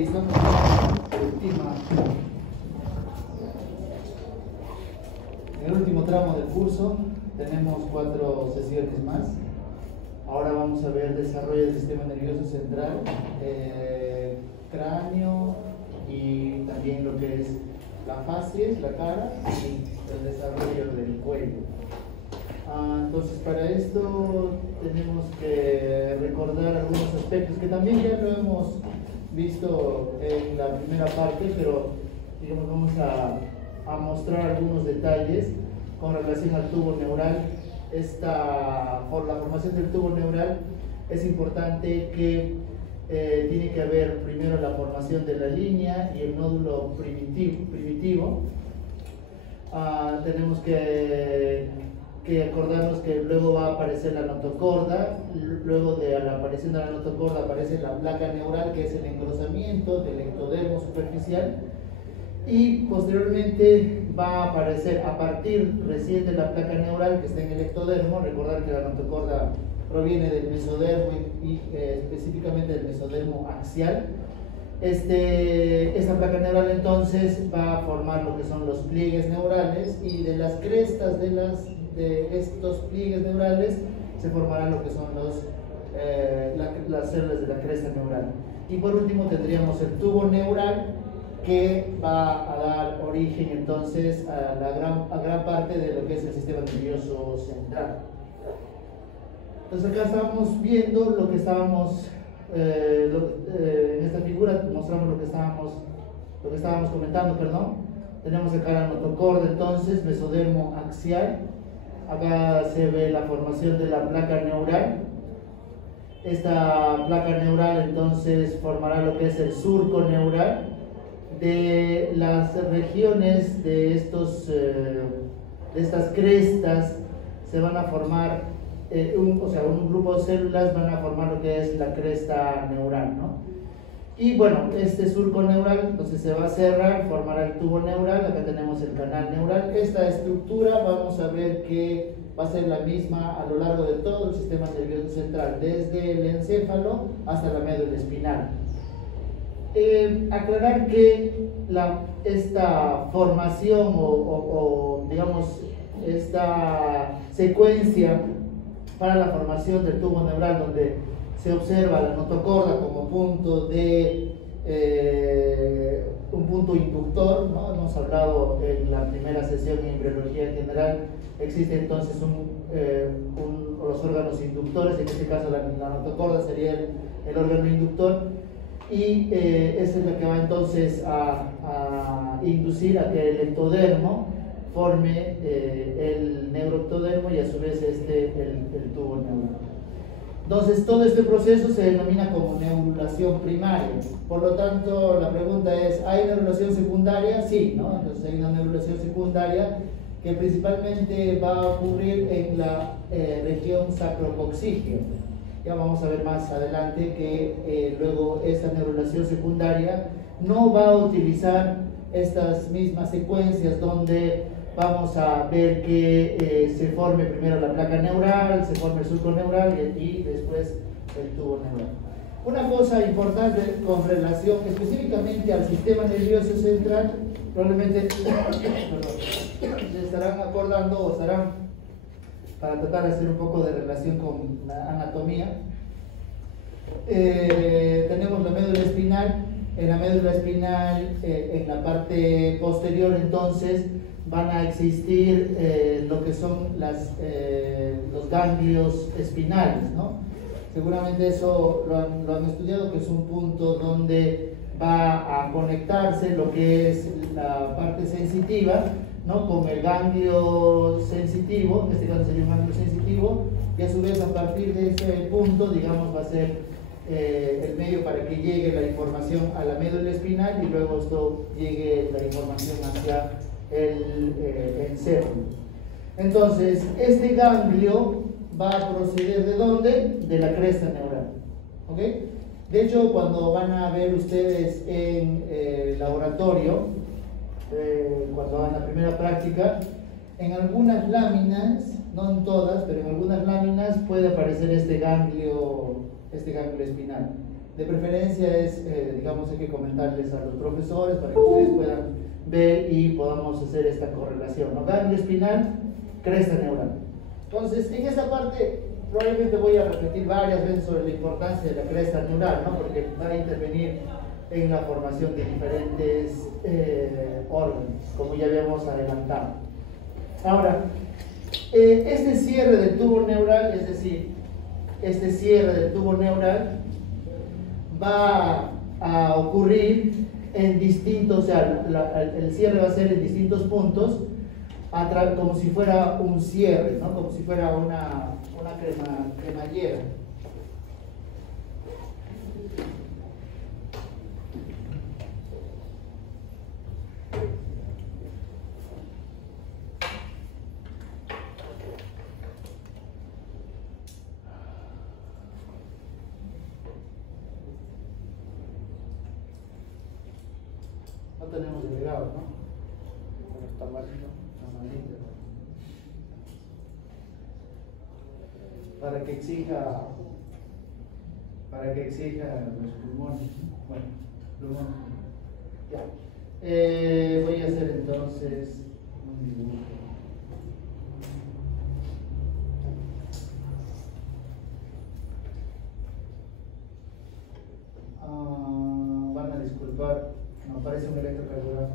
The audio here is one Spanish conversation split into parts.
estamos en el último tramo del curso. Tenemos 4 sesiones más. Ahora vamos a ver desarrollo del sistema nervioso central, cráneo y también lo que es la facies, la cara y el desarrollo del cuello. Entonces, para esto tenemos que recordar algunos aspectos que también ya lo hemos visto en la primera parte, pero digamos, vamos a mostrar algunos detalles con relación al tubo neural. Por la formación del tubo neural es importante que tiene que haber primero la formación de la línea y el nódulo primitivo. Tenemos que acordarnos que luego va a aparecer la notocorda. Luego de la aparición de la notocorda aparece la placa neural, que es el engrosamiento del ectodermo superficial, y posteriormente va a aparecer a partir recién de la placa neural que está en el ectodermo. Recordar que la notocorda proviene del mesodermo y específicamente del mesodermo axial. Esta placa neural entonces va a formar lo que son los pliegues neurales, y de las crestas de estos pliegues neurales se formarán lo que son las células de la cresta neural. Y por último tendríamos el tubo neural, que va a dar origen entonces a gran parte de lo que es el sistema nervioso central. Entonces acá estamos viendo lo que estábamos, en esta figura mostramos lo que estábamos comentando, perdón. Tenemos acá la notocorda, entonces, mesodermo axial. Acá se ve la formación de la placa neural. Esta placa neural entonces formará lo que es el surco neural. De las regiones de estas crestas se van a formar un grupo de células van a formar lo que es la cresta neural, ¿no? Y bueno, este surco neural entonces se va a cerrar, formará el tubo neural. Acá tenemos el canal neural. Esta estructura vamos a ver que va a ser la misma a lo largo de todo el sistema nervioso central, desde el encéfalo hasta la médula espinal. Aclarar que esta formación o digamos esta secuencia para la formación del tubo neural, donde se observa la notocorda como punto un punto inductor, ¿no? Hemos hablado en la primera sesión en embriología general. Existe entonces los órganos inductores. En este caso la notocorda sería el órgano inductor, y esa es la que va entonces a inducir a que el ectodermo forme el neuroectodermo y a su vez el tubo neural. Entonces todo este proceso se denomina como neurulación primaria. Por lo tanto, la pregunta es, ¿hay neurulación secundaria? Sí, ¿no? Entonces hay una neurulación secundaria que principalmente va a ocurrir en la región sacrococcígea. Ya vamos a ver más adelante que luego esta neurulación secundaria no va a utilizar estas mismas secuencias donde vamos a ver que se forme primero la placa neural, se forme el surco neural y después el tubo neural. Una cosa importante con relación específicamente al sistema nervioso central, probablemente se estarán acordando o estarán, para tratar de hacer un poco de relación con la anatomía. Tenemos la médula espinal. En la médula espinal, en la parte posterior, entonces van a existir lo que son los ganglios espinales, ¿no? Seguramente eso lo han estudiado, que es un punto donde va a conectarse lo que es la parte sensitiva, ¿no? Con el ganglio sensitivo. En este caso sería un ganglio sensitivo, y a su vez a partir de ese punto, digamos, va a ser el medio para que llegue la información a la médula espinal y luego esto llegue la información hacia el encéfalo. Entonces, este ganglio va a proceder ¿de dónde? De la cresta neural. ¿Ok? De hecho, cuando van a ver ustedes en el laboratorio, cuando hagan la primera práctica, en algunas láminas, no en todas, pero en algunas láminas puede aparecer este ganglio espinal. De preferencia es, digamos, hay que comentarles a los profesores para que ustedes puedan ver y podamos hacer esta correlación, ¿no? Ganglio espinal, cresta neural. Entonces, en esta parte probablemente voy a repetir varias veces sobre la importancia de la cresta neural, ¿no? Porque va a intervenir en la formación de diferentes órganos, como ya habíamos adelantado. Ahora, este cierre del tubo neural, es decir, este cierre del tubo neural va a ocurrir en distintos, o sea, el cierre va a ser en distintos puntos, como si fuera un cierre, ¿no? Como si fuera una cremallera. No tenemos delegado, ¿no? Está malito. Para que exija los pulmones. Bueno, pulmones. Ya. Voy a hacer entonces un dibujo. Van a disculpar, me parece un electrocardiograma.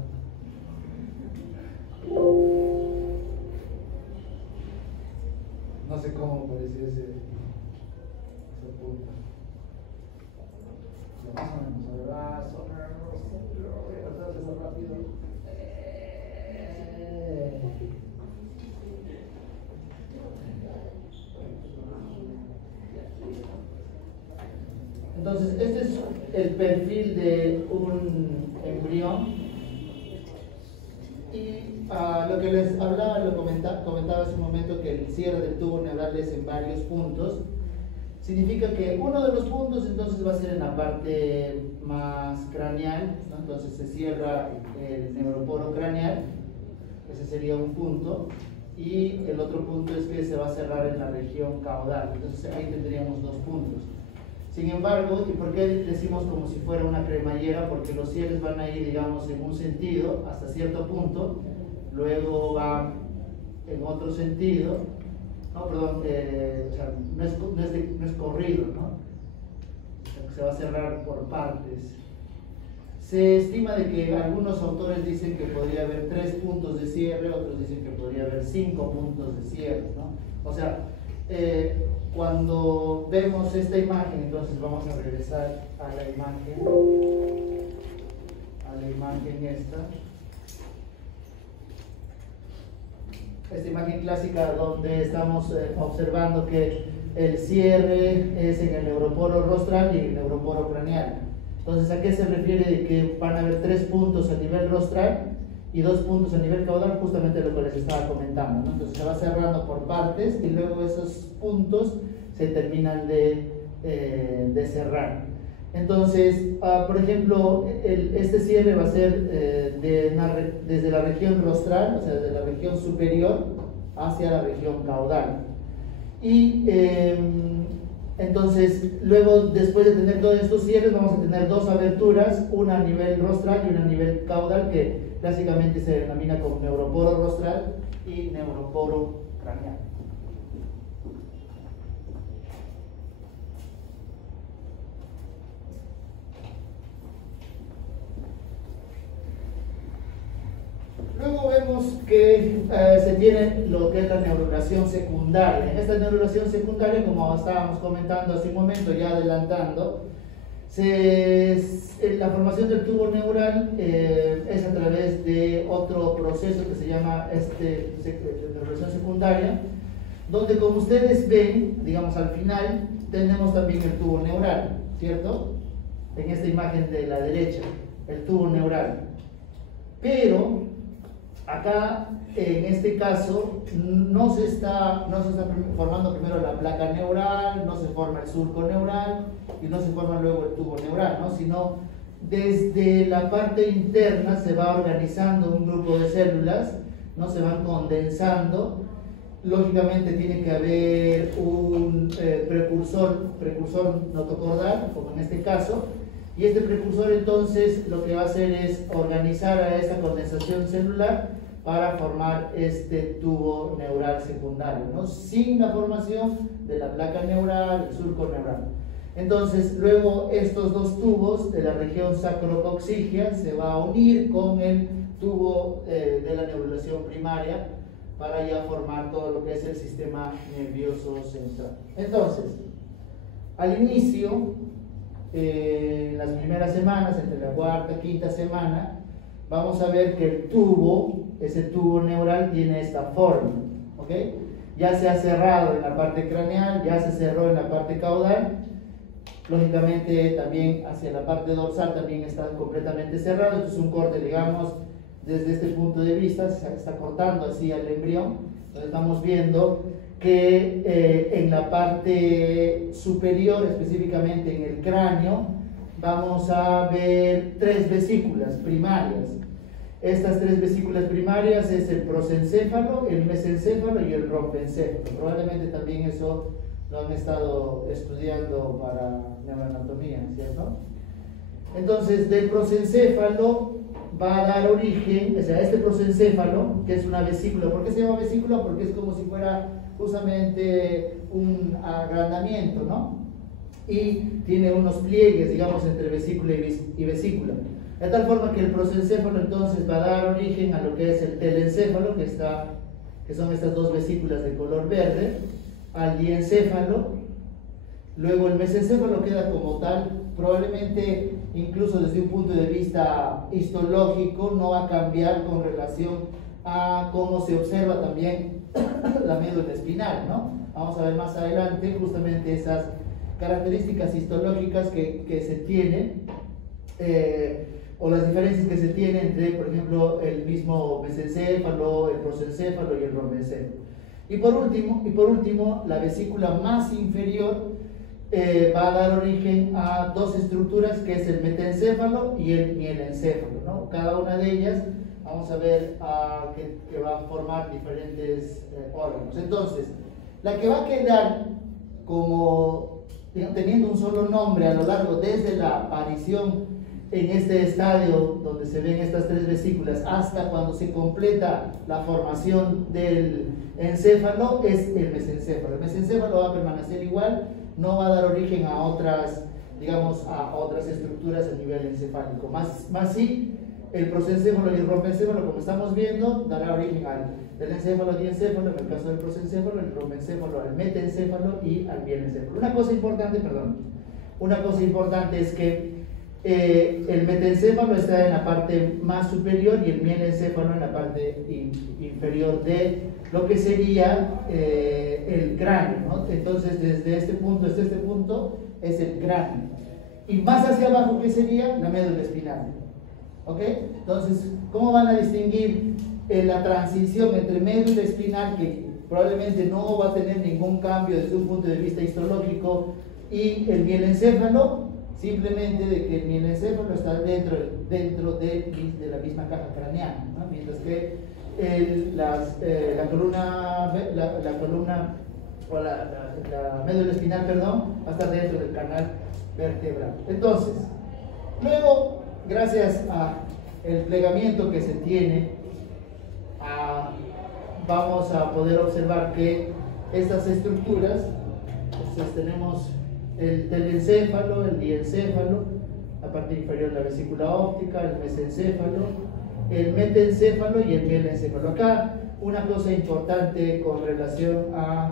No sé cómo parecía ese punto. Más o menos, ¿verdad? Voy a tratar de hacerlo rápido. Entonces, este es el perfil de un embrión. Y lo que les hablaba, comentaba hace un momento, que el cierre del tubo neural es en varios puntos. Significa que uno de los puntos entonces va a ser en la parte más craneal, ¿no? Entonces se cierra el neuroporo craneal, ese sería un punto, y el otro punto es que se va a cerrar en la región caudal. Entonces ahí tendríamos dos puntos. Sin embargo, ¿y por qué decimos como si fuera una cremallera? Porque los cierres van a ir, digamos, en un sentido hasta cierto punto, luego van en otro sentido, no, perdón, o sea, no es corrido, ¿no? O sea, se va a cerrar por partes. Se estima de que algunos autores dicen que podría haber 3 puntos de cierre, otros dicen que podría haber 5 puntos de cierre, ¿no? O sea, cuando vemos esta imagen, entonces vamos a regresar a la imagen esta. Esta imagen clásica donde estamos observando que el cierre es en el neuroporo rostral y el neuroporo craneal. Entonces, ¿a qué se refiere de que van a haber 3 puntos a nivel rostral y 2 puntos a nivel caudal? Justamente lo que les estaba comentando, ¿no? Entonces se va cerrando por partes y luego esos puntos se terminan de cerrar. Entonces, por ejemplo, este cierre va a ser desde la región rostral, o sea, desde la región superior hacia la región caudal. Y entonces, luego, después de tener todos estos cierres, vamos a tener 2 aberturas, una a nivel rostral y una a nivel caudal, que clásicamente se denomina como neuroporo rostral y neuroporo craneal. Luego vemos que se tiene lo que es la neurulación secundaria. En esta neurulación secundaria, como estábamos comentando hace un momento, ya adelantando, la formación del tubo neural es a través de otro proceso que se llama neurulación secundaria, donde, como ustedes ven, digamos, al final tenemos también el tubo neural, ¿cierto? En esta imagen de la derecha, el tubo neural. Pero acá, en este caso, no se está formando primero la placa neural, no se forma el surco neural y no se forma luego el tubo neural, ¿no? Sino desde la parte interna se va organizando un grupo de células, ¿no? Se van condensando. Lógicamente tiene que haber un precursor precursor notocordal, como en este caso, y este precursor entonces lo que va a hacer es organizar a esta condensación celular para formar este tubo neural secundario, ¿no? Sin la formación de la placa neural, el surco neural. Entonces, luego estos dos tubos de la región sacrococcígea se va a unir con el tubo de la neurulación primaria para ya formar todo lo que es el sistema nervioso central. Entonces, al inicio, en las primeras semanas, entre la cuarta y quinta semana, vamos a ver que el tubo, ese tubo neural, tiene esta forma, ¿ok? Ya se ha cerrado en la parte craneal, ya se cerró en la parte caudal. Lógicamente también hacia la parte dorsal también está completamente cerrado. Esto es un corte, digamos, desde este punto de vista, se está cortando así al embrión. Entonces estamos viendo que en la parte superior, específicamente en el cráneo, vamos a ver 3 vesículas primarias. Estas 3 vesículas primarias es el prosencéfalo, el mesencéfalo y el rompencéfalo. Probablemente también eso lo han estado estudiando para neuroanatomía, ¿cierto? Entonces, del prosencéfalo va a dar origen, o sea, este prosencéfalo, que es una vesícula. ¿Por qué se llama vesícula? Porque es como si fuera justamente un agrandamiento, ¿no? Y tiene unos pliegues, digamos, entre vesícula y vesícula. De tal forma que el prosencéfalo entonces va a dar origen a lo que es el telencéfalo, que son estas 2 vesículas de color verde, al diencéfalo. Luego el mesencéfalo queda como tal. Probablemente, incluso desde un punto de vista histológico, no va a cambiar con relación a cómo se observa también la médula espinal, ¿no? Vamos a ver más adelante justamente esas características histológicas que se tienen, o las diferencias que se tienen entre, por ejemplo, el mismo mesencéfalo, el prosencéfalo y el rompencéfalo. Y por último, la vesícula más inferior va a dar origen a 2 estructuras, que es el metencéfalo y el mielencéfalo, ¿no? Cada una de ellas vamos a ver que va a formar diferentes órganos. Entonces, la que va a quedar como teniendo un solo nombre a lo largo desde la aparición en este estadio donde se ven estas 3 vesículas hasta cuando se completa la formación del encéfalo es el mesencéfalo. El mesencéfalo va a permanecer igual, no va a dar origen a otras, digamos, a otras estructuras a nivel encefálico. Más sí, el prosencéfalo y el rompencéfalo, como estamos viendo, dará origen al telencéfalo, diencéfalo, en el caso del prosencéfalo, el rompencéfalo, al metencéfalo y al mielencéfalo. Una cosa importante es que el metencéfalo está en la parte más superior y el mielencéfalo en la parte inferior de lo que sería el cráneo, ¿no? Entonces, desde este punto hasta este punto es el cráneo. Y más hacia abajo, ¿qué sería? La médula espinal. ¿Ok? Entonces, ¿cómo van a distinguir la transición entre médula espinal, que probablemente no va a tener ningún cambio desde un punto de vista histológico, y el mielencéfalo? Simplemente de que el mielencéfalo está dentro de la misma caja craneana, ¿no? Mientras que la columna o la médula espinal, perdón, va a estar dentro del canal vertebral. Entonces, luego, gracias al plegamiento que se tiene, vamos a poder observar que estas estructuras, entonces tenemos el telencéfalo, el diencéfalo, la parte inferior de la vesícula óptica, el mesencéfalo, el metencéfalo y el mielencéfalo. Acá una cosa importante con relación a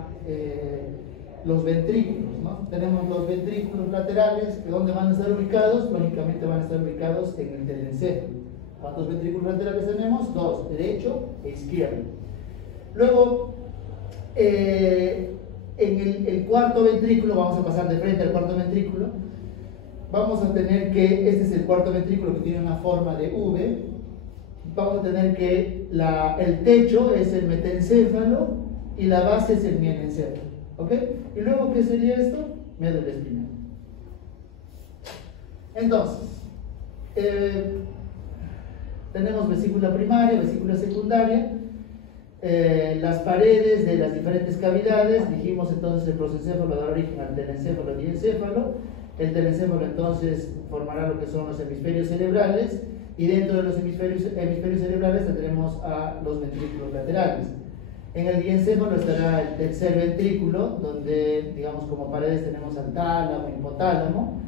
los ventrículos, ¿no? Tenemos los ventrículos laterales, que ¿dónde van a estar ubicados? Lógicamente van a estar ubicados en el telencéfalo. ¿Cuántos ventrículos laterales tenemos? 2, derecho e izquierdo. Luego, en el cuarto ventrículo, vamos a pasar de frente al cuarto ventrículo, vamos a tener que, este es el cuarto ventrículo que tiene una forma de V, vamos a tener que el techo es el metencéfalo y la base es el mielencéfalo, ¿ok? Y luego, ¿qué sería esto? Médula espinal. Entonces, tenemos vesícula primaria, vesícula secundaria. las paredes de las diferentes cavidades. Dijimos entonces el prosencéfalo da origen al telencéfalo y diencéfalo. El telencéfalo entonces formará lo que son los hemisferios cerebrales, y dentro de los hemisferios cerebrales tendremos a los ventrículos laterales. En el diencéfalo estará el tercer ventrículo, donde digamos como paredes tenemos al tálamo, hipotálamo.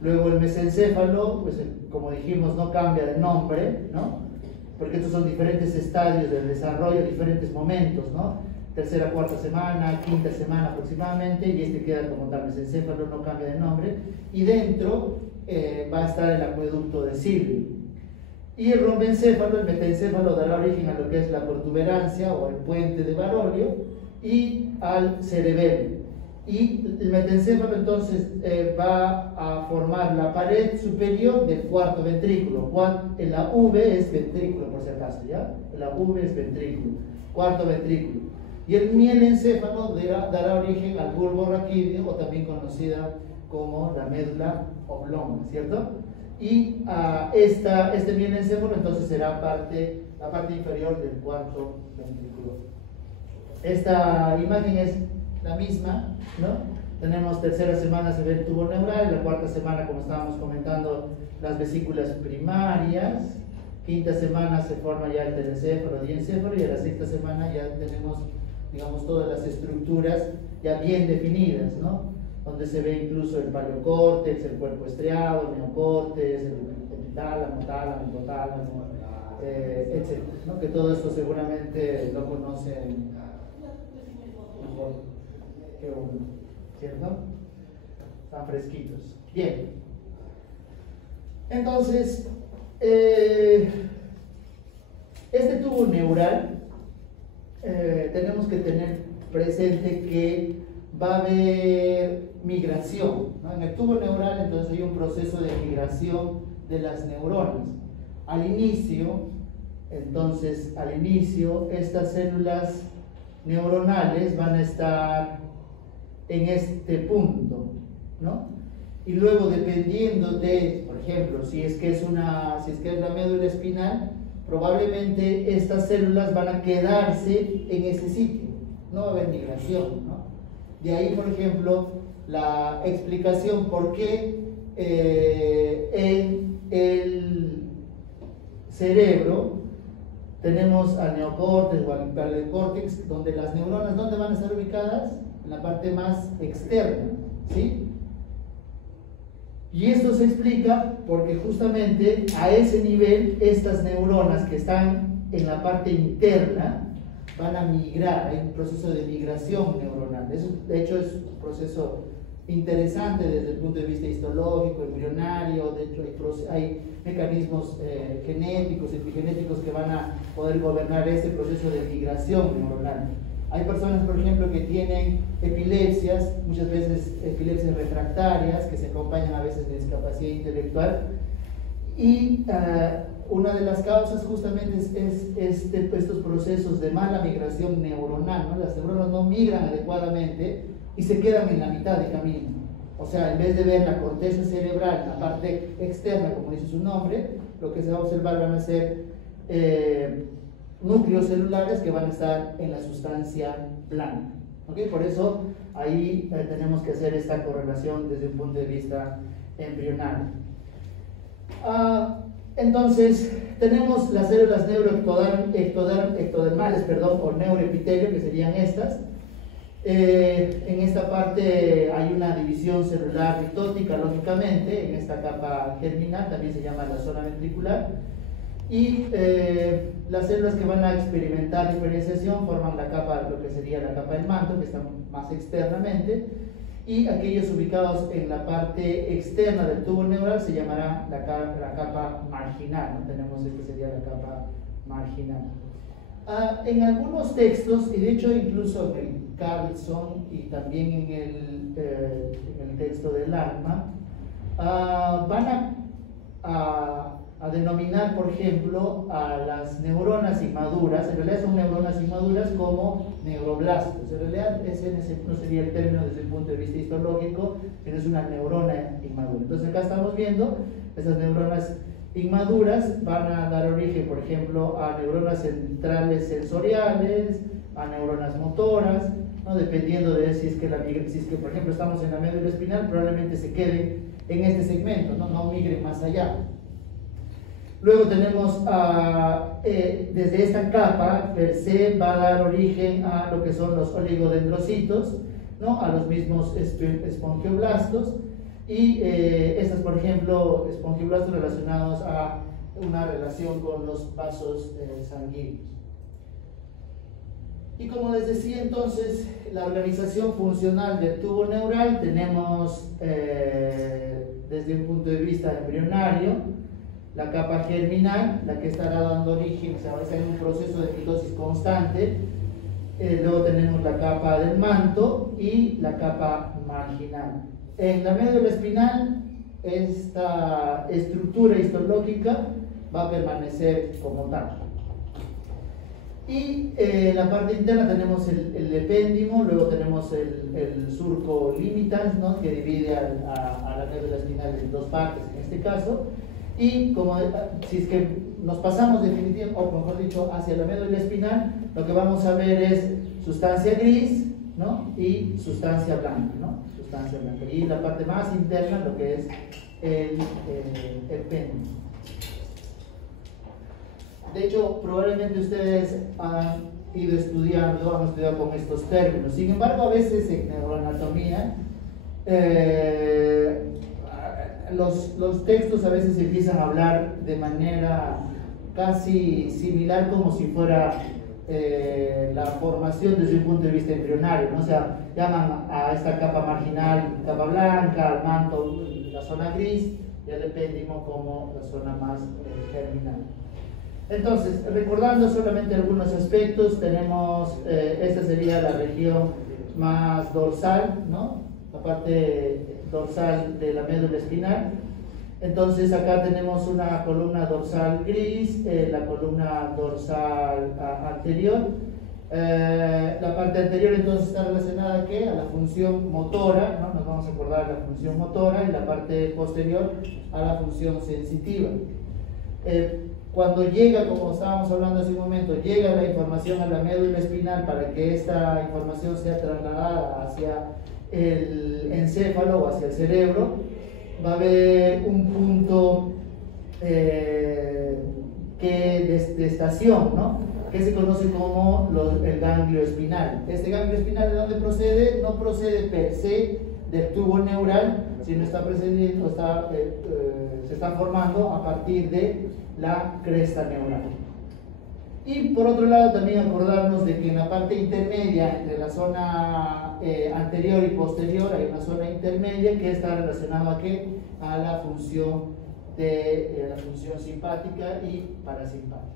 Luego el mesencéfalo, pues como dijimos, no cambia de nombre, ¿no? Porque estos son diferentes estadios del desarrollo, diferentes momentos, ¿no? Tercera, cuarta semana, quinta semana aproximadamente, y este queda como tal, mesencéfalo, no cambia de nombre. Y dentro va a estar el acueducto de Silvi. Y el rombencéfalo, el metencéfalo, dará origen a lo que es la protuberancia o el puente de Baroglio y al cerebelo. Y el metencéfalo entonces va a formar la pared superior del cuarto ventrículo. La V es ventrículo, por si acaso, ¿ya? La V es ventrículo, cuarto ventrículo. Y el mielencéfalo dará origen al bulbo raquídeo, o también conocida como la médula oblonga, ¿cierto? Y este mielencéfalo entonces será la parte inferior del cuarto ventrículo. Esta imagen es la misma, ¿no? Tenemos tercera semana se ve el tubo neural, la cuarta semana, como estábamos comentando, las vesículas primarias, quinta semana se forma ya el telencéfalo, diencéfalo, y a la sexta semana ya tenemos, digamos, todas las estructuras ya bien definidas, ¿no? Donde se ve incluso el paleocórtex, el cuerpo estriado, el neocórtex, el epitálamo, tálamo, hipotálamo, etc., ¿no? Que todo esto seguramente lo conocen mejor que uno, ¿cierto? Están fresquitos. Bien. Entonces, este tubo neural, tenemos que tener presente que va a haber migración, ¿no? En el tubo neural entonces hay un proceso de migración de las neuronas. Al inicio, estas células neuronales van a estar en este punto, ¿no? Y luego, dependiendo de, por ejemplo, si es que es la médula espinal, probablemente estas células van a quedarse en ese sitio, no va a haber migración, ¿no? De ahí, por ejemplo, la explicación por qué en el cerebro tenemos al neocórtex o al paleocórtex, donde las neuronas, ¿dónde van a estar ubicadas? En la parte más externa, ¿sí? Y esto se explica porque justamente a ese nivel estas neuronas que están en la parte interna van a migrar, hay un proceso de migración neuronal. Eso, de hecho, es un proceso interesante desde el punto de vista histológico, embrionario. De hecho, hay mecanismos genéticos, epigenéticos que van a poder gobernar este proceso de migración neuronal. Hay personas, por ejemplo, que tienen epilepsias, muchas veces epilepsias refractarias, que se acompañan a veces de discapacidad intelectual, y una de las causas justamente es estos procesos de mala migración neuronal, ¿no? Las neuronas no migran adecuadamente y se quedan en la mitad de camino. O sea, en vez de ver la corteza cerebral, la parte externa, como dice su nombre, lo que se va a observar van a ser núcleos celulares que van a estar en la sustancia blanca. ¿Okay? Por eso ahí tenemos que hacer esta correlación desde un punto de vista embrionario. Entonces, tenemos las células ectodermales, o neuroepitelio, que serían estas. En esta parte hay una división celular mitótica, lógicamente. En esta capa germinal también se llama la zona ventricular. Y las células que van a experimentar diferenciación forman la capa, lo que sería la capa del manto, que está más externamente. Y aquellos ubicados en la parte externa del tubo neural se llamará la capa marginal, ¿no? Tenemos esta sería la capa marginal. En algunos textos, y de hecho incluso en Carlson y también en el texto del alma, van a denominar, por ejemplo, a las neuronas inmaduras, en realidad son neuronas inmaduras, como neuroblastos. En realidad ese no sería el término desde el punto de vista histológico, sino es una neurona inmadura. Entonces acá estamos viendo esas neuronas inmaduras van a dar origen, por ejemplo, a neuronas centrales sensoriales, a neuronas motoras, ¿no? Dependiendo de si es que, por ejemplo, estamos en la médula espinal, probablemente se quede en este segmento, no migren más allá. Luego tenemos, desde esta capa, per se, va a dar origen a lo que son los oligodendrocitos, ¿no? A los mismos espongioblastos, y estas, por ejemplo, espongioblastos relacionados a una relación con los vasos sanguíneos. Y como les decía, entonces, la organización funcional del tubo neural tenemos, desde un punto de vista embrionario, la capa germinal, la que estará dando origen, se va a estar en un proceso de mitosis constante. Luego tenemos la capa del manto y la capa marginal. En la médula espinal, esta estructura histológica va a permanecer como tal. Y en la parte interna tenemos el epéndimo, luego tenemos el surco limitans, ¿no? Que divide a la médula espinal en dos partes en este caso. Y como si es que nos pasamos definitivamente, o mejor dicho, hacia la médula espinal, lo que vamos a ver es sustancia gris, ¿no? Y sustancia blanca, ¿no? Sustancia blanca. Y la parte más interna, lo que es el epéndimo. De hecho, probablemente ustedes han estudiado con estos términos. Sin embargo, a veces en neuroanatomía, los textos a veces empiezan a hablar de manera casi similar, como si fuera la formación desde un punto de vista embrionario, ¿no? O sea, llaman a esta capa marginal capa blanca, al manto la zona gris y al epéndimo como la zona más germinal. Entonces, recordando solamente algunos aspectos, tenemos, esta sería la región más dorsal, ¿no? La parte dorsal de la médula espinal. Entonces acá tenemos una columna dorsal gris, la columna dorsal anterior. La parte anterior entonces está relacionada ¿a qué? A la función motora, ¿no? Nos vamos a acordar de la función motora, y la parte posterior a la función sensitiva. Cuando llega, como estábamos hablando hace un momento, llega la información a la médula espinal para que esta información sea trasladada hacia el encéfalo o hacia el cerebro, va a haber un punto de estación, ¿no? Que se conoce como el ganglio espinal. Este ganglio espinal, ¿de dónde procede? No procede per se del tubo neural, sino está precediendo, se está formando a partir de la cresta neural. Y por otro lado, también acordarnos de que en la parte intermedia entre la zona anterior y posterior hay una zona intermedia que está relacionada ¿a qué? A la función la función simpática y parasimpática.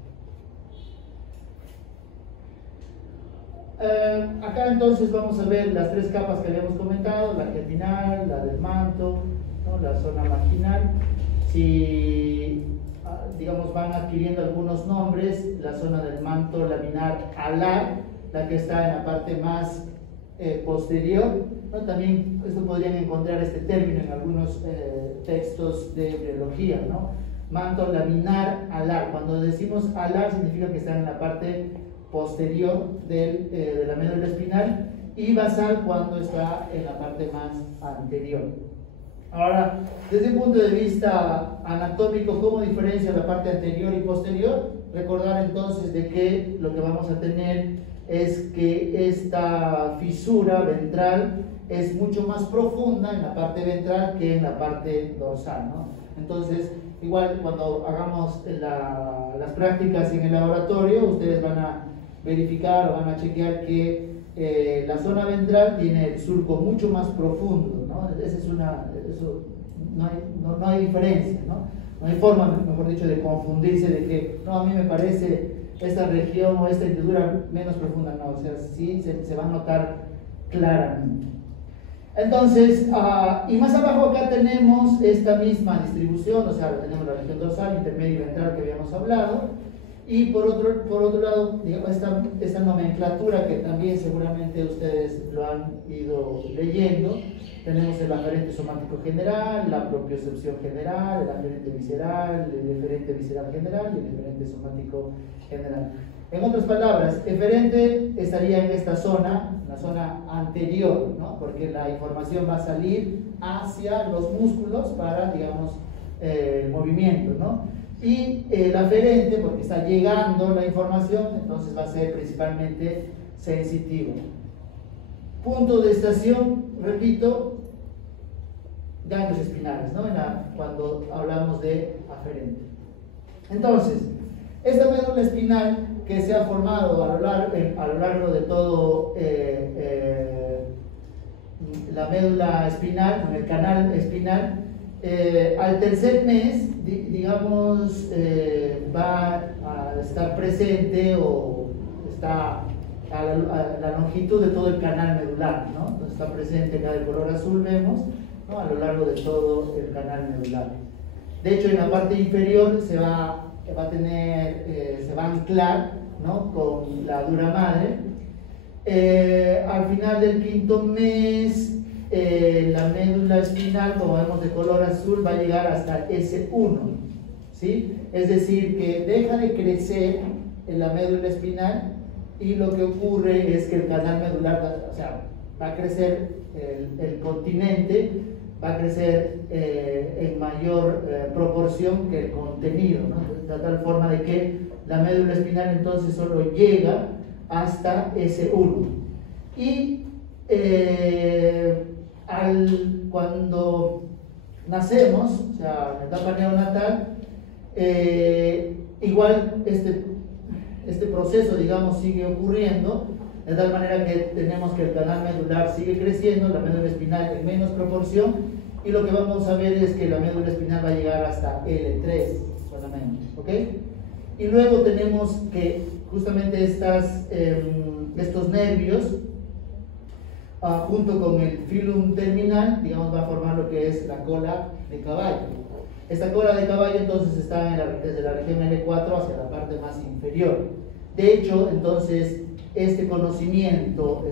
Acá entonces vamos a ver las tres capas que habíamos comentado: la germinal, la del manto, ¿no? La zona marginal. Si digamos van adquiriendo algunos nombres, la zona del manto laminar alar, la que está en la parte más posterior, ¿no? También esto podrían encontrar este término en algunos textos de biología, ¿no? Manto laminar alar. Cuando decimos alar significa que está en la parte posterior de la médula espinal, y basal cuando está en la parte más anterior. Ahora, desde un punto de vista anatómico, ¿cómo diferencia la parte anterior y posterior? Recordar entonces de que lo que vamos a tener es que esta fisura ventral es mucho más profunda en la parte ventral que en la parte dorsal, ¿no? Entonces, igual cuando hagamos las prácticas en el laboratorio, ustedes van a verificar o van a chequear que la zona ventral tiene el surco mucho más profundo, ¿no? No hay diferencia, ¿no? No hay forma, mejor dicho, de confundirse de que, no, a mí me parece esta región o esta hendidura menos profunda, no, o sea, sí se va a notar claramente. Entonces, y más abajo acá tenemos esta misma distribución, o sea, tenemos la región dorsal, intermedia y ventral que habíamos hablado, Y por otro lado, digamos, esta nomenclatura que también seguramente ustedes lo han ido leyendo, tenemos el aferente somático general, la propiocepción general, el aferente visceral, el eferente visceral general y el eferente somático general. En otras palabras, eferente estaría en esta zona, la zona anterior, ¿no? Porque la información va a salir hacia los músculos para, digamos, el movimiento, ¿no? Y el aferente, porque está llegando la información, entonces va a ser principalmente sensitivo. Punto de estación, repito, ganglios espinales, ¿no? Cuando hablamos de aferente. Entonces, esta médula espinal que se ha formado a lo largo de todo la médula espinal, el canal espinal, al tercer mes, digamos, va a estar presente o está a la longitud de todo el canal medular, ¿no? Entonces está presente acá de color azul, vemos, ¿no? A lo largo de todo el canal medular. De hecho, en la parte inferior se va a anclar, ¿no? Con la dura madre. Al final del quinto mes, la médula espinal, como vemos de color azul, va a llegar hasta S1, ¿sí? Es decir, que deja de crecer en la médula espinal y lo que ocurre es que el canal medular, o sea, va a crecer el continente, va a crecer en mayor proporción que el contenido, ¿no? De tal forma de que la médula espinal entonces solo llega hasta S1. Y cuando nacemos, o sea, en la etapa neonatal, igual este proceso, digamos, sigue ocurriendo, de tal manera que tenemos que el canal medular sigue creciendo, la médula espinal en menos proporción, y lo que vamos a ver es que la médula espinal va a llegar hasta L3 solamente, ¿ok? Y luego tenemos que justamente estos nervios, junto con el filum terminal, digamos, va a formar lo que es la cola de caballo. Esta cola de caballo entonces está desde la región L4 hacia la parte más inferior. De hecho, entonces, este conocimiento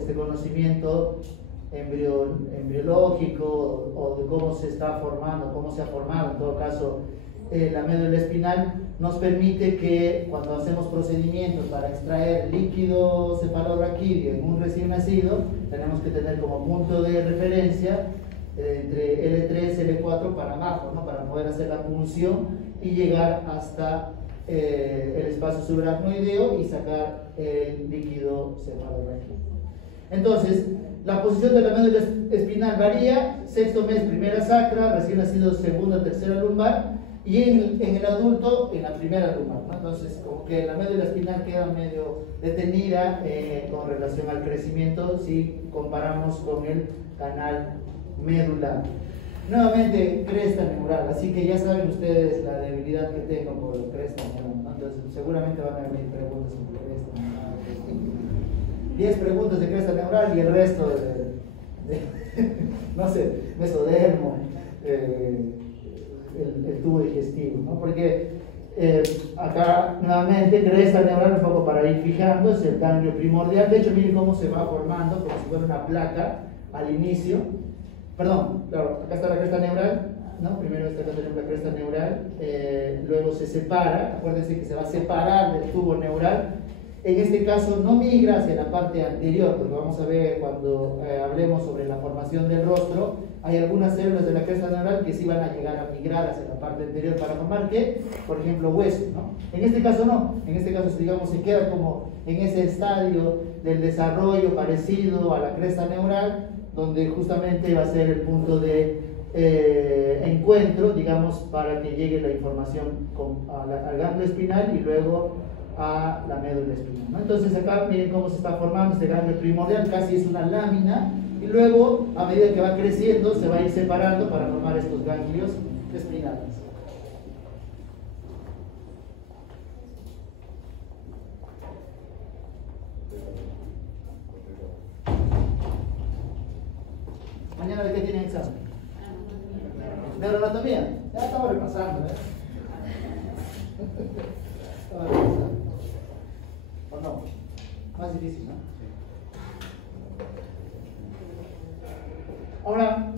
embriológico o de cómo se está formando, cómo se ha formado en todo caso la médula espinal, nos permite que cuando hacemos procedimientos para extraer líquido cefalorraquídeo en un recién nacido, tenemos que tener como punto de referencia entre L3 y L4 para abajo, ¿no? Para poder hacer la punción y llegar hasta el espacio subaracnoideo y sacar el líquido cefalorraquídeo. Entonces, la posición de la médula espinal varía: sexto mes, primera sacra; recién nacido, segunda, tercera lumbar; y en el adulto, en la primera lumbar, ¿no? Entonces, como que la médula espinal queda medio detenida con relación al crecimiento si comparamos con el canal medular. Nuevamente, cresta neural, así que ya saben ustedes la debilidad que tengo por cresta neural, ¿no? Entonces, seguramente van a venir preguntas sobre cresta neural. 10 preguntas de cresta neural y el resto no sé, mesodermo, el tubo digestivo, ¿no? Porque acá nuevamente cresta neural, un poco para ir fijando, es el ganglio primordial. De hecho, miren cómo se va formando, como si fuera una placa al inicio. Perdón, claro, acá está la cresta neural, ¿no? Primero acá tenemos la cresta neural, luego se separa. Acuérdense que se va a separar del tubo neural. En este caso no migra hacia la parte anterior, porque vamos a ver cuando hablemos sobre la formación del rostro, hay algunas células de la cresta neural que sí van a llegar a migrar hacia la parte anterior para formar, ¿qué? Por ejemplo, hueso, ¿no? En este caso no, en este caso, digamos, se queda como en ese estadio del desarrollo parecido a la cresta neural, donde justamente va a ser el punto de encuentro, digamos, para que llegue la información al ganglio espinal y luego a la médula espinal, ¿no? Entonces acá miren cómo se está formando este ganglio primordial, casi es una lámina, y luego a medida que va creciendo se va a ir separando para formar estos ganglios espinales. ¿Mañana de qué tienen examen? ¿Neuroanatomía? Ya estaba repasando, Estaba repasando. ¿O no? Más difícil, ¿no? Ahora,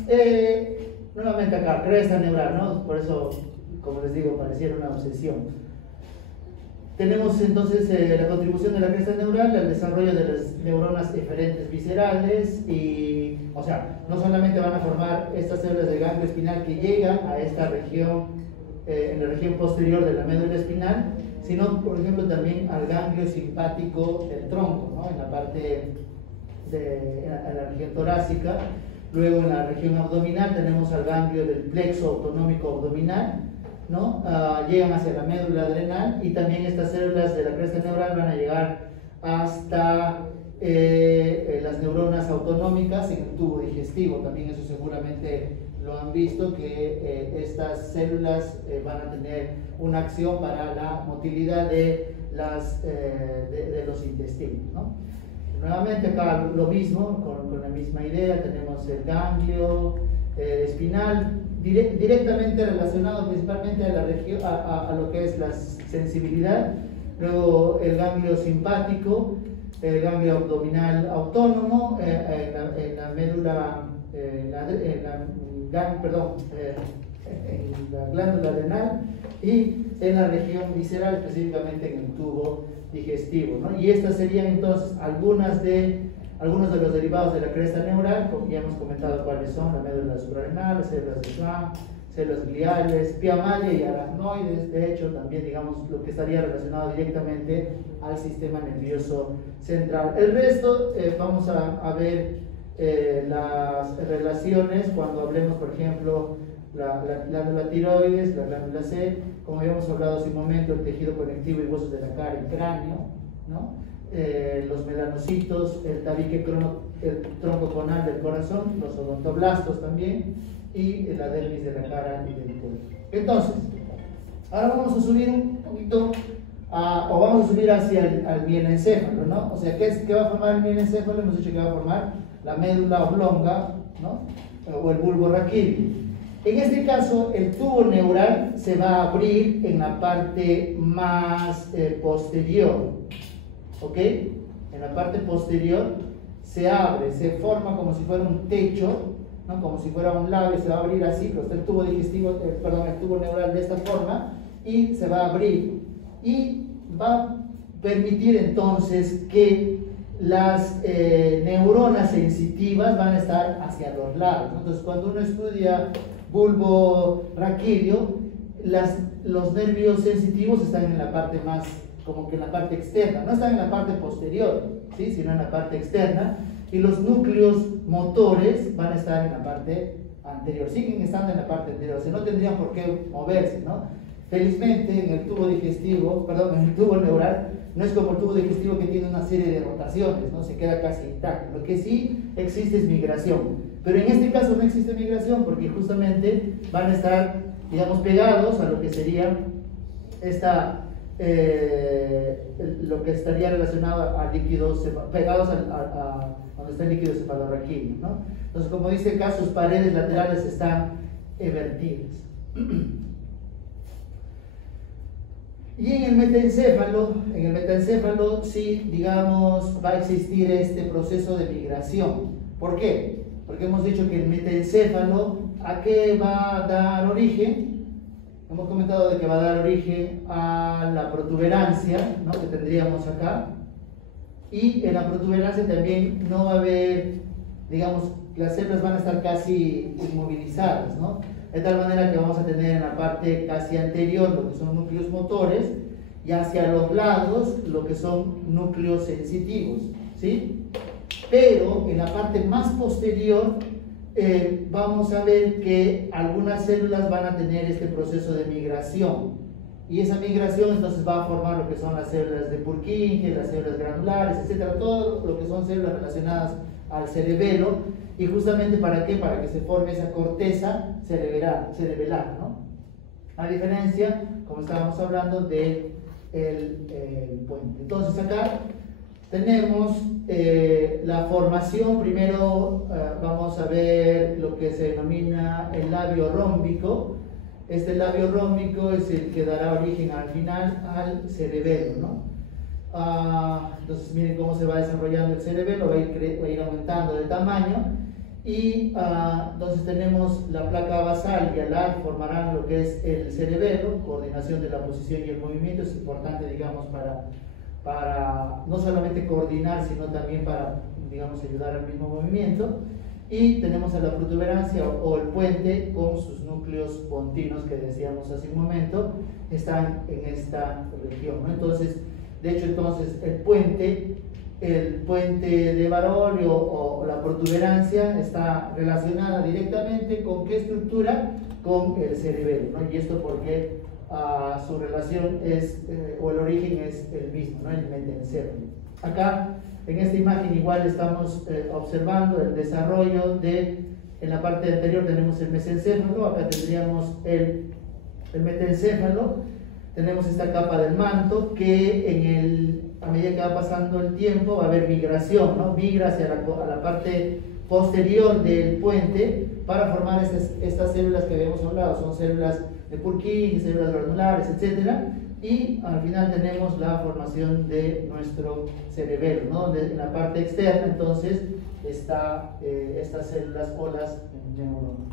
nuevamente acá, cresta neural, ¿no? Por eso, como les digo, pareciera una obsesión. Tenemos entonces la contribución de la cresta neural al desarrollo de las neuronas eferentes viscerales y, o sea, no solamente van a formar estas células de ganglio espinal que llegan a esta región, en la región posterior de la médula espinal, sino, por ejemplo, también al ganglio simpático del tronco, ¿no? En la parte en la región torácica. Luego en la región abdominal tenemos al ganglio del plexo autonómico abdominal, ¿no? Llegan hacia la médula adrenal y también estas células de la cresta neural van a llegar hasta las neuronas autonómicas en el tubo digestivo. También eso seguramente lo han visto, que estas células van a tener una acción para la motilidad de los intestinos, ¿no? Nuevamente acá lo mismo, con la misma idea, tenemos el ganglio espinal directamente relacionado principalmente a la región, a lo que es la sensibilidad. Luego el ganglio simpático, el ganglio abdominal autónomo, en la médula, en la glándula adrenal y en la región visceral, específicamente en el tubo digestivo, ¿no? Y estas serían entonces algunos de los derivados de la cresta neural, como ya hemos comentado cuáles son: la médula suprarrenal, células de Schwann, células gliales, pia malia y aracnoides. De hecho, también digamos lo que estaría relacionado directamente al sistema nervioso central. El resto vamos a ver las relaciones cuando hablemos, por ejemplo, la glándula tiroides, la glándula C, como habíamos hablado hace un momento, el tejido conectivo y huesos de la cara, el cráneo, ¿no? Los melanocitos, el tabique, el tronco conal del corazón, los odontoblastos también, y la dermis de la cara y del cuello. Entonces, ahora vamos a subir un poquito, o vamos a subir hacia el mielencéfalo, ¿no? O sea, ¿qué va a formar el mielencéfalo? Hemos dicho que va a formar la médula oblonga, ¿no? O el bulbo raquídeo. En este caso, el tubo neural se va a abrir en la parte más posterior, ¿ok? En la parte posterior se abre, se forma como si fuera un techo, ¿no? Como si fuera un labio, se va a abrir así, pero está el tubo digestivo, el tubo neural de esta forma, y se va a abrir. Y va a permitir entonces que las neuronas sensitivas van a estar hacia los lados, ¿no? Entonces, cuando uno estudia bulbo raquídeo, los nervios sensitivos están en la parte más, como que en la parte externa, no están en la parte posterior, ¿sí? Sino en la parte externa, y los núcleos motores van a estar en la parte anterior, siguen estando en la parte anterior, o sea, no tendrían por qué moverse, ¿no? Felizmente en el tubo digestivo, perdón, en el tubo neural, no es como el tubo digestivo que tiene una serie de rotaciones, ¿no? Se queda casi intacto. Lo que sí existe es migración. Pero en este caso no existe migración porque justamente van a estar, digamos, pegados a lo que sería lo que estaría relacionado a líquidos, pegados a donde está el líquido cefalorraquídeo, ¿no? Entonces, como dice acá, sus paredes laterales están evertidas. Y en el metaencéfalo sí, digamos, va a existir este proceso de migración. ¿Por qué? Porque hemos dicho que el metaencéfalo, ¿a qué va a dar origen? Hemos comentado de que va a dar origen a la protuberancia, ¿no? Que tendríamos acá. Y en la protuberancia también no va a haber, digamos, las células van a estar casi inmovilizadas, ¿no? De tal manera que vamos a tener en la parte casi anterior lo que son núcleos motores y hacia los lados lo que son núcleos sensitivos, ¿sí? Pero en la parte más posterior vamos a ver que algunas células van a tener este proceso de migración y esa migración entonces va a formar lo que son las células de Purkinje, las células granulares, etcétera, todo lo que son células relacionadas al cerebelo. ¿Y justamente para qué? Para que se forme esa corteza cerebelar, ¿no? A diferencia, como estábamos hablando, del puente. Entonces acá tenemos la formación. Primero vamos a ver lo que se denomina el labio rómbico. Este labio rómbico es el que dará origen al final al cerebelo, ¿no? Entonces miren cómo se va desarrollando el cerebelo, va a ir aumentando de tamaño. Y entonces tenemos la placa basal y alar formarán lo que es el cerebelo, coordinación de la posición y el movimiento. Es importante, digamos, para no solamente coordinar, sino también para, digamos, ayudar al mismo movimiento. Y tenemos a la protuberancia o el puente con sus núcleos pontinos que decíamos hace un momento, están en esta región, ¿no? Entonces, de hecho, entonces el puente de Barolio o la protuberancia está relacionada directamente con qué estructura, con el cerebelo, ¿no? Y esto porque su relación es, o el origen es el mismo, ¿no? El metencéfalo. Acá, en esta imagen igual estamos observando el desarrollo en la parte anterior tenemos el mesencéfalo, acá tendríamos el metencéfalo, tenemos esta capa del manto que a medida que va pasando el tiempo va a haber migración, ¿no? Migra hacia la parte posterior del puente para formar estas células que habíamos hablado, son células de Purkinje, células granulares, etc. Y al final tenemos la formación de nuestro cerebelo, ¿no? Donde en la parte externa entonces está estas células o las neuronas.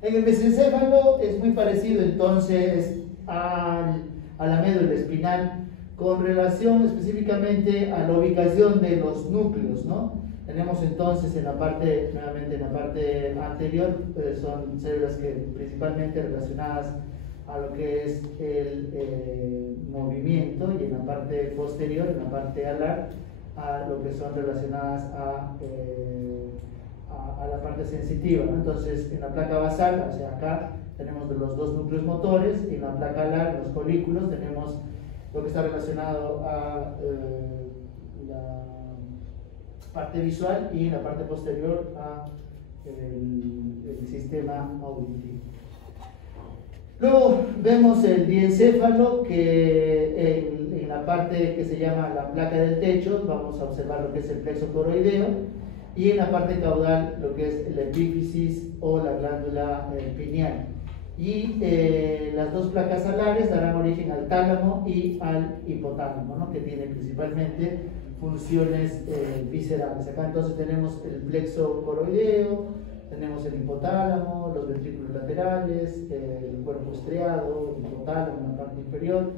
En el mesencéfalo es muy parecido entonces a la médula espinal, con relación específicamente a la ubicación de los núcleos, ¿no? Tenemos entonces nuevamente en la parte anterior, son células que principalmente relacionadas a lo que es el movimiento, y en la parte posterior, en la parte alar, a lo que son relacionadas a la parte sensitiva, ¿no? Entonces, en la placa basal, o sea, acá tenemos los dos núcleos motores, y en la placa alar, los colículos, tenemos lo que está relacionado a la parte visual, y en la parte posterior a el sistema auditivo. Luego vemos el diencéfalo, que en la parte que se llama la placa del techo vamos a observar lo que es el plexo coroideo, y en la parte caudal lo que es la epífisis o la glándula pineal. Y las dos placas alares darán origen al tálamo y al hipotálamo, ¿no? Que tienen principalmente funciones viscerales. Acá entonces tenemos el plexo coroideo, tenemos el hipotálamo, los ventrículos laterales, el cuerpo estriado, el hipotálamo en la parte inferior,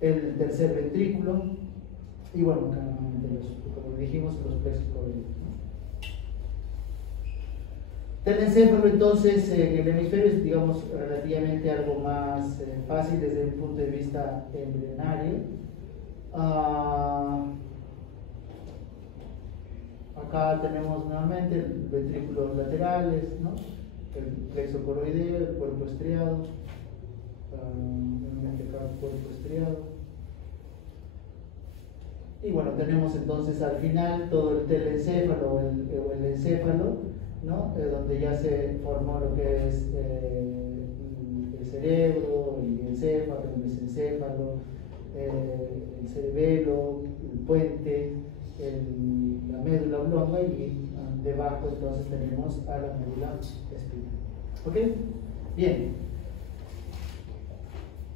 el tercer ventrículo, y bueno, como dijimos, los plexos coroideos. Telencéfalo entonces en el hemisferio es, digamos, relativamente algo más fácil desde un punto de vista embrionario. Acá tenemos nuevamente el ventrículos laterales, ¿no? El plexo coroideo, el cuerpo estriado, nuevamente acá el cuerpo estriado. Y bueno, tenemos entonces al final todo el telencéfalo o el encéfalo, ¿no? Donde ya se formó lo que es el cerebro, el encéfalo, el mesencéfalo, el cerebelo, el puente, la médula oblonga, y debajo entonces tenemos a la médula espinal. ¿Ok? Bien.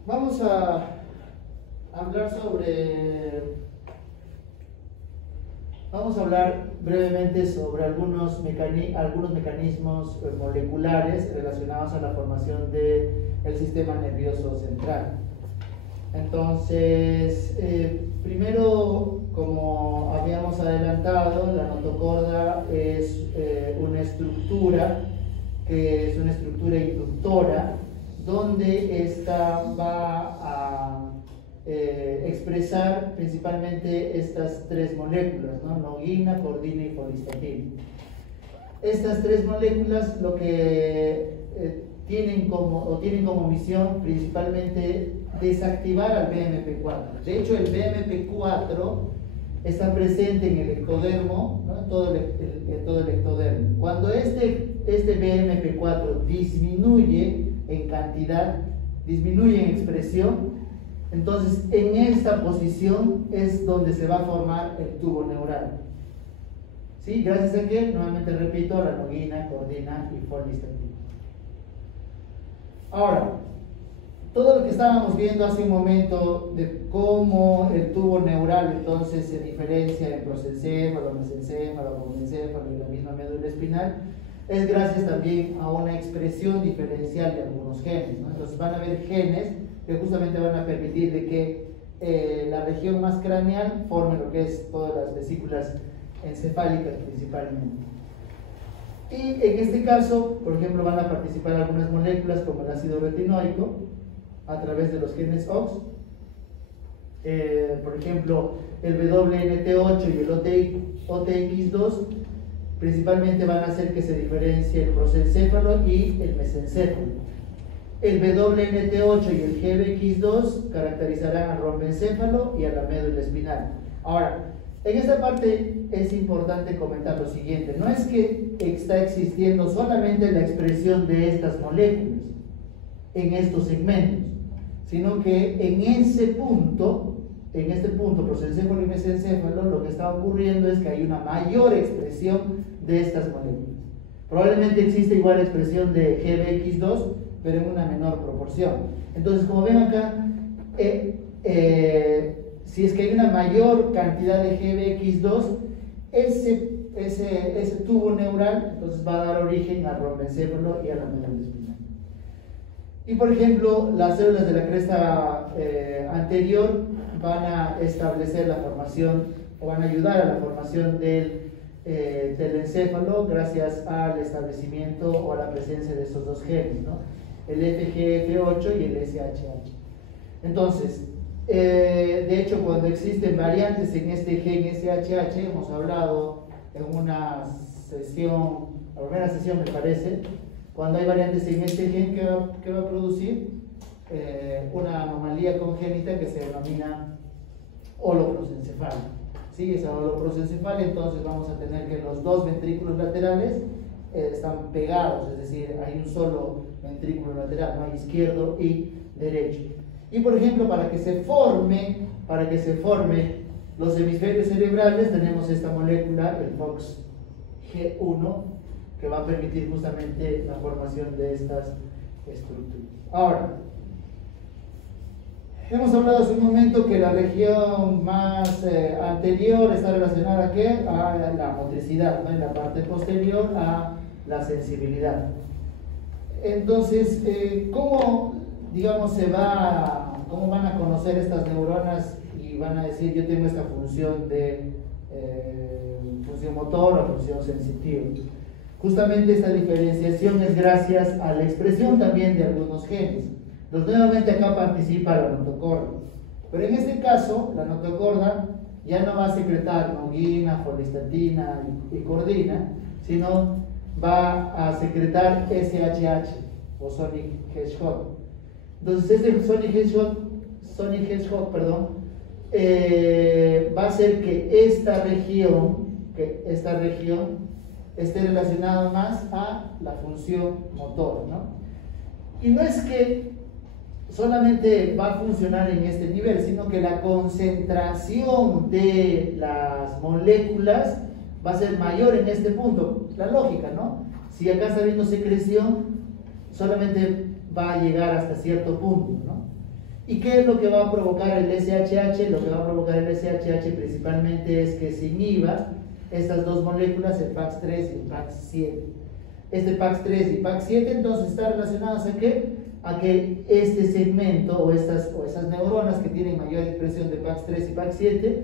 Vamos a hablar brevemente sobre algunos mecanismos moleculares relacionados a la formación del sistema nervioso central. Entonces, primero, como habíamos adelantado, la notocorda es una estructura que es una estructura inductora, donde esta va a expresar principalmente estas tres moléculas, ¿no? Noguina, cordina y folistatina. Estas tres moléculas lo que tienen como misión principalmente desactivar al BMP4. De hecho, el BMP4 está presente en el ectodermo, ¿no? todo el ectodermo. Cuando este BMP4 disminuye en cantidad, disminuye en expresión, entonces en esta posición es donde se va a formar el tubo neural. ¿Sí? Gracias a que, nuevamente repito, la noguina, cordina y folistatina. Ahora, todo lo que estábamos viendo hace un momento de cómo el tubo neural entonces se diferencia en prosencéfalo, mesencéfalo, convencéfalo y la misma médula espinal, es gracias también a una expresión diferencial de algunos genes, ¿no? Entonces van a haber genes que justamente van a permitir de que la región más craneal forme lo que es todas las vesículas encefálicas principalmente. Y en este caso, por ejemplo, van a participar algunas moléculas como el ácido retinoico a través de los genes OX. Por ejemplo, el WNT8 y el OTX2 principalmente van a hacer que se diferencie el prosencéfalo y el mesencéfalo. El WNT8 y el GBX2 caracterizarán al rombencéfalo y a la médula espinal. Ahora, en esta parte es importante comentar lo siguiente: no es que está existiendo solamente la expresión de estas moléculas en estos segmentos, sino que en este punto, prosencéfalo y mesencéfalo, lo que está ocurriendo es que hay una mayor expresión de estas moléculas. Probablemente existe igual expresión de GBX2, pero en una menor proporción. Entonces, como ven acá, si es que hay una mayor cantidad de GBX2, ese tubo neural entonces va a dar origen al rombencéfalo y a la médula espinal. Y por ejemplo, las células de la cresta anterior van a establecer la formación o van a ayudar a la formación del encéfalo gracias al establecimiento o a la presencia de estos dos genes, ¿no? El FGF8 y el SHH. Entonces, de hecho, cuando existen variantes en este gen SHH, hemos hablado en una sesión, la primera sesión me parece, cuando hay variantes en este gen que va a producir una anomalía congénita que se denomina holoprosencefalia. ¿Sí? Esa holoprosencefalia, entonces vamos a tener que los dos ventrículos laterales están pegados, es decir, hay un solo ventrículo lateral, no hay izquierdo y derecho. Y por ejemplo, para que se forme los hemisferios cerebrales, tenemos esta molécula, el FOXG1, que va a permitir justamente la formación de estas estructuras. Ahora, hemos hablado hace un momento que la región más anterior está relacionada ¿a qué? A la motricidad, ¿no? En la parte posterior a la sensibilidad. Entonces, ¿cómo, digamos, cómo van a conocer estas neuronas y van a decir yo tengo esta función de función motor o función sensitiva? Justamente esta diferenciación es gracias a la expresión también de algunos genes. Nuevamente acá participa la notocorda, pero en este caso la notocorda ya no va a secretar noguina, folistatina y cordina, sino va a secretar SHH o Sonic Hedgehog. Entonces este Sonic Hedgehog, va a hacer que esta región esté relacionada más a la función motor, ¿no? Y no es que solamente va a funcionar en este nivel, sino que la concentración de las moléculas va a ser mayor en este punto. La lógica, ¿no? Si acá está habiendo secreción, solamente va a llegar hasta cierto punto, ¿no? ¿Y qué es lo que va a provocar el SHH? Lo que va a provocar el SHH principalmente es que se inhiba estas dos moléculas, el PAX3 y el PAX7. Este PAX3 y PAX7 entonces están relacionados ¿a qué? A que este segmento o esas neuronas que tienen mayor expresión de PAX3 y PAX7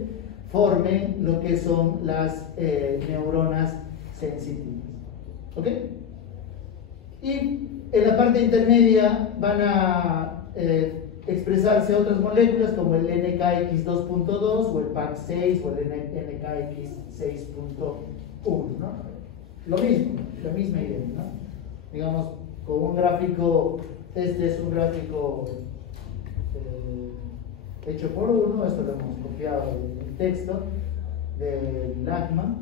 formen lo que son las neuronas sensitivas. ¿Ok? Y en la parte intermedia van a expresarse otras moléculas como el NKX2.2 o el PAX6 o el NKX6.1, ¿no? Lo mismo, la misma idea, ¿no? Digamos, con un gráfico, este es un gráfico hecho por uno, esto lo hemos copiado del texto de Lachman,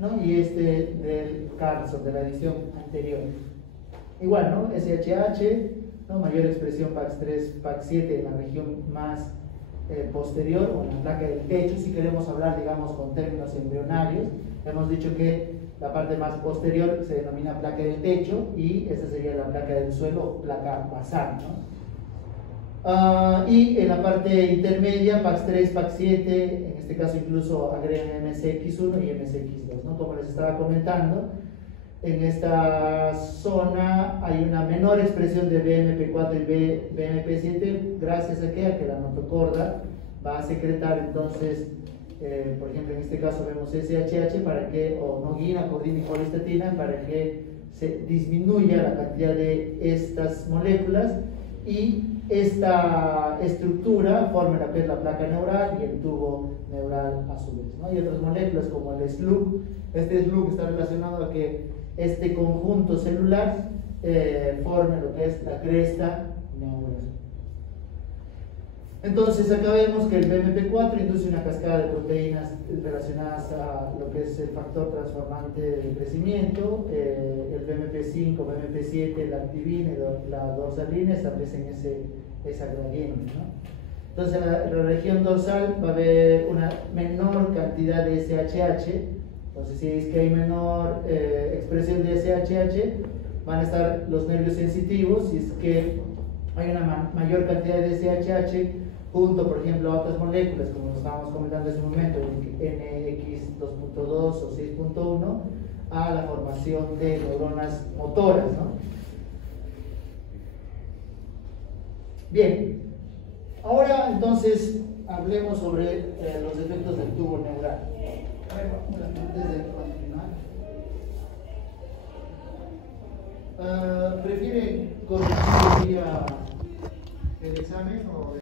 ¿no? Y este del Carlson, de la edición anterior. Igual, ¿no? SHH, ¿no? Mayor expresión PAX3, PAX7 en la región más posterior o en la placa del pecho. Si queremos hablar, digamos, con términos embrionarios, hemos dicho que la parte más posterior se denomina placa del pecho y esta sería la placa del suelo o placa basal, ¿no? Y en la parte intermedia, PAX3, PAX7, en este caso incluso agregan MSX1 y MSX2, ¿no? Como les estaba comentando, en esta zona hay una menor expresión de BMP4 y BMP7, gracias a que la notocorda va a secretar entonces, por ejemplo, en este caso vemos SHH para que, o noguina, cordina y colistatina, para que se disminuya la cantidad de estas moléculas y esta estructura forma lo que es la placa neural y el tubo neural a su vez, ¿no? Hay otras moléculas como el SLUG. Este SLUG está relacionado a que este conjunto celular forme lo que es la cresta neural. Entonces acá vemos que el BMP4 induce una cascada de proteínas relacionadas a lo que es el factor transformante de crecimiento. El BMP5, BMP7, la activina y la dorsalina establecen esa gradiente, ¿no? Entonces en la región dorsal va a haber una menor cantidad de SHH. Entonces si es que hay menor expresión de SHH, van a estar los nervios sensitivos. Si es que hay una mayor cantidad de SHH junto, por ejemplo, a otras moléculas, como estábamos comentando hace un momento, NX2.2 o 6.1, a la formación de neuronas motoras, ¿no? Bien, ahora entonces hablemos sobre los efectos del tubo neural. Antes de continuar, ¿prefieren corregir el examen o